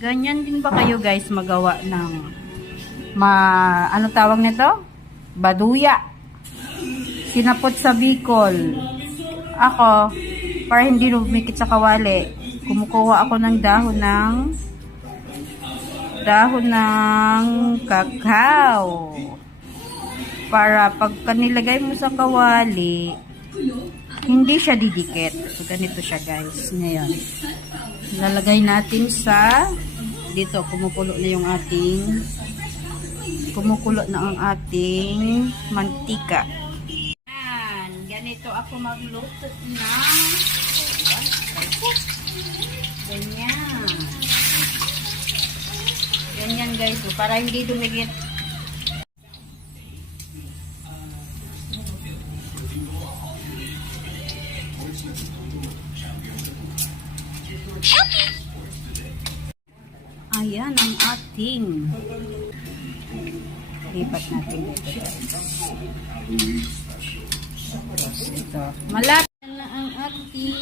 Ganyan din ba kayo guys magawa ng ma ano tawag nito? Baduya. Sinapot sa Bicol. Ako, para hindi lumikit sa kawali, kumukuha ako ng dahon ng dahon ng kakao. Para pag kanilagay mo sa kawali, hindi siya didikit. So, ganito siya guys. Ngayon, lalagay natin sa dito, kumukulo na yung ating kumukulo na ang ating mantika. Yan, ganito ako magluto ng? Ganyan. Ganyan guys, oh, para hindi dumikit Ayan ang ating lipat natin dito. Ito. Malapit na ang ating